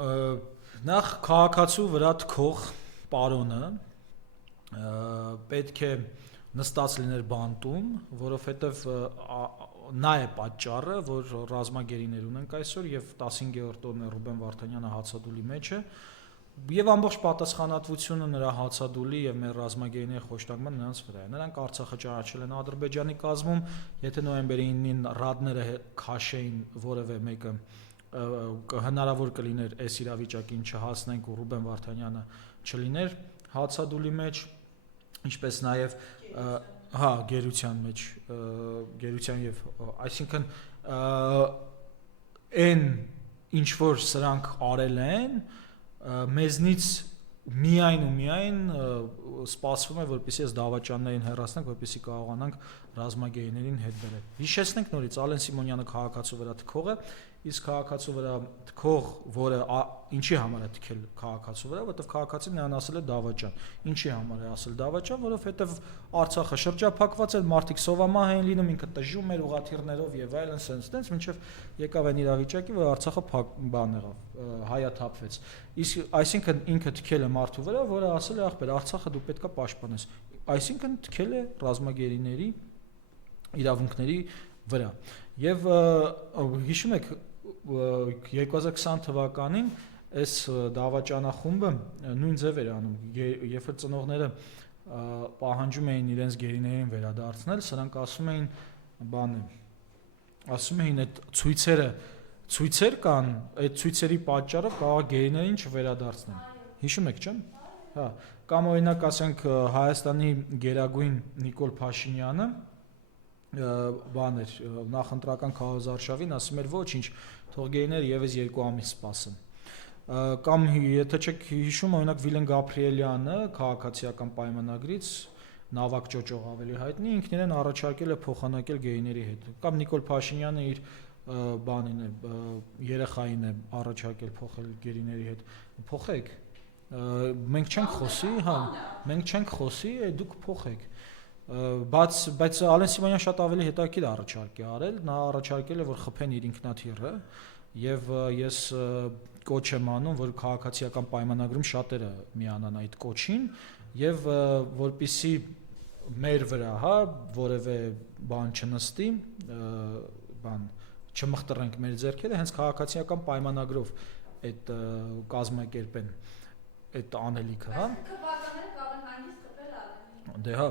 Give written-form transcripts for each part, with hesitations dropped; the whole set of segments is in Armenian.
Նախ քաղաքացու վրա թքող պարոնը պետք է նստած լիներ բանտում, որովհետև նա է պատճառը, որ ռազմագերիներ ունենք այսօր եւ 15-րդ օրն է Ռուբեն Վարդանյանը հացադուլի մեջ է եւ ամբողջ պատասխանատվությունը նրա հացադուլի եւ մեր ռազմագերիների խոշտանգման նրանց վրա է։ Նրանք Արցախը ճանաչել են Ադրբեջանի կազմում, եթե նոյեմբերի 9-ին ռադները քաշեին որևէ մեկը հնարավոր կլիներ այս իրավիճակին չհասնենք ու Ռուբեն Վարդանյանը չլիներ հացադուլի մեջ, ինչպես նաև գերության մեջ, գերության եւ այսինքն այն ինչ որ սրանք արել են մեզնից միայն սպասվում է որպեսզի այս դավաճաններին հեռացնենք, որպեսզի կարողանանք ռազմագերիներին հետ բերել։ Հիշեցնենք նորից Ալեն Սիմոնյանը քաղաքացու վրա թքող է, իսկ քաղաքացու վրա թքող, որը ինչի համար է թքել քաղաքացու վրա, որովհետև քաղաքացին նրան ասել է դավաճան։ Ինչի համար է ասել դավաճան, որովհետև Արցախը շրջափակված էր, մարդիկ սովամահ էին լինում, ինքը տժժում էր ուղաթիռներով եւ այլն, sense մինչեւ եկավ այն իրավիճակի, որ Արցախը բան եղավ, հայաթափվեց։ Իսկ այսինքն ինքը թքել է մարդու վրա, որը ասել է ախպեր Արցախը դու պետքա պաշտպանես։ Այսինքն թքել է ռազմագերիների իրավունքների վրա։ Եվ հիշում եք 2020 թվականին այս դավաճանախումբը նույն ձև էր անում, երբ որ ծնողները պահանջում էին իրենց գերիներին վերադարձնել, սրանք ասում էին ասում էին այդ ցույցեր կան, այդ ցույցերի պատճառով կարող գերիներին չվերադարձնեն։ Հիշում եք, չէ՞։ Հա, կամ օրինակ ասենք Հայաստանի գերագույն Նիկոլ Փաշինյանը բաներ նախընտրական քարոզարշավին ասում էր ոչինչ, թող գերիները եւս 2 ամիս սպասեն։ Կամ եթե չեք հիշում, օրինակ Վիլեն Գաբրիելյանը քաղաքացիական պայմանագրից նավակ ճոճող ավելի հայտնի, ինքն իրեն առաջարկել է փոխանակել գերիների հետ։ Կամ Նիկոլ Փաշինյանը իր բանին է, երեխային է առաջարկել փոխել գերիների հետ։ Փոխեք։ Մենք չենք խոսի, հա, մենք չենք խոսի, դուք փոխեք։ Բայց Ալեն Սիմոնյանը շատ ավելի հետաքրքիր առաջարկ է արել, նա առաջարկել է որ խփեն իր ինքնաթիռը եւ ես կոչ եմ անում որ քաղաքացիական պայմանագրում շատերը միանան այդ կոչին եւ որպիսի մեր վրա, հա, որևէ բան չնստի, չմխտրենք մեր ձեռքերը, հենց քաղաքացիական պայմանագրով այդ կազմակերպեն այդ անելիքը, հա։ Դե հա,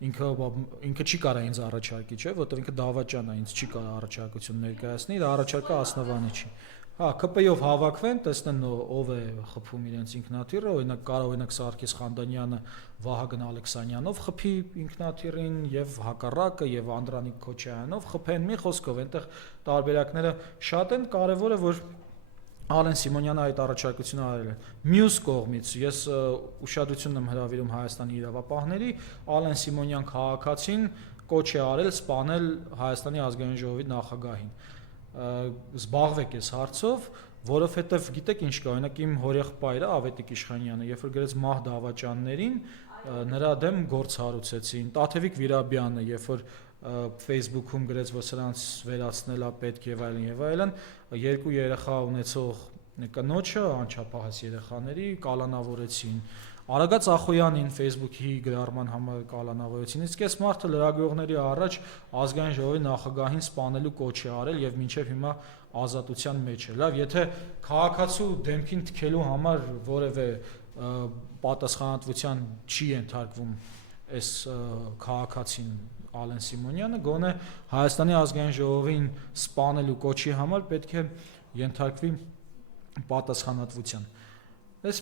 ինքը չի կարա ինձ առաջարկի, չէ, որտեղ ինքը դավաճան է, ինձ չի կարա առաջարկություն ներկայացնի, իր առաջարկը ասնավանի չի։ Հա, ԿՊ-ով հավաքվեն, տեսնեն ով է խփում իրենց ինքնաթիռը, օրինակ կարող օրինակ Սարգիս Խանդանյանը Վահագն Ալեքսանյանով խփի ինքնաթիռին եւ հակառակը եւ Անդրանիկ Քոչարյանով խփեն, մի խոսքով, այնտեղ տարբերակները շատ են, կարեւորը որ Ալեն Սիմոնյանը այդ առաջարկությունը արել է։ Մյուս կողմից ես ուշադրություն եմ հրավիրում Հայաստանի իրավապահների, Ալեն Սիմոնյան քաղաքացին կոչ է արել սպանել Հայաստանի ազգային ժողովի նախագահին։ Զբաղվեք այս հարցով, որովհետև գիտեք ինչ կա, օրինակ իմ հորեղբայրը Ավետիք Իշխանյանը, երբ որ գրեց մահ դավաճաններին, նրա դեմ գործ հարուցեցին։ Տաթևիկ Վիրաբյանը, երբ որ Facebook-ում գրեց, որ սրանց վերացնելա պետք եւ այլն, 2 երեխա ունեցող կնոջը անչափահաս երեխաների կալանավորեցին։ Արագած Ախոյանին Facebook-ի գրառման համար կալանավորեցին։ Իսկ այս մարդը լրագրողների առաջ ազգային ժողովի նախագահին սպանելու կոչ է արել եւ մինչեւ հիմա ազատության մեջ է։ Լավ, եթե քաղաքացու դեմքին թքելու համար որևէ պատասխանատվության չի ենթարկվում այս քաղաքացին Ալեն Սիմոնյանը, գոնե Հայաստանի ազգային ժողովին սպանելու կոչի համար պետք է ենթարկվի պատասխանատվության։